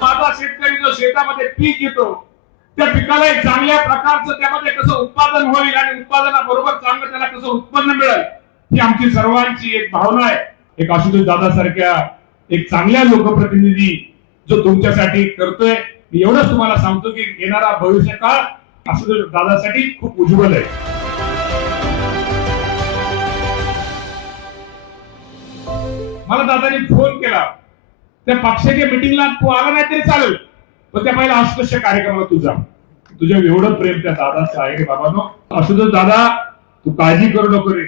माझा शेतकरी जो शेतामध्ये पीक घेतो त्या पिकाला एक चांगल्या प्रकारचं त्यामध्ये कसं उत्पादन होईल आणि उत्पादनाबरोबर चांगलं त्याला कसं उत्पन्न मिळेल ही आमची सर्वांची एक भावना आहे. एक आशुतोष दादा सारख्या एक चांगल्या लोकप्रतिनिधी जो तुमच्यासाठी करतोय मी एवढंच तुम्हाला सांगतो की येणारा भविष्य काळ आशुतोष दादासाठी खूप उज्ज्वल आहे. मला दादानी फोन केला. त्या पक्षाच्या मिटिंगला तू आला नाही तरी चालेल. पण त्या पहिला आशुतोषच्या कार्यक्रमाला तू जा. तुझ्या एवढं प्रेम त्या दादाचं आहे रे बाबानो. आशुतोष दादा तू काळजी करू नको रे.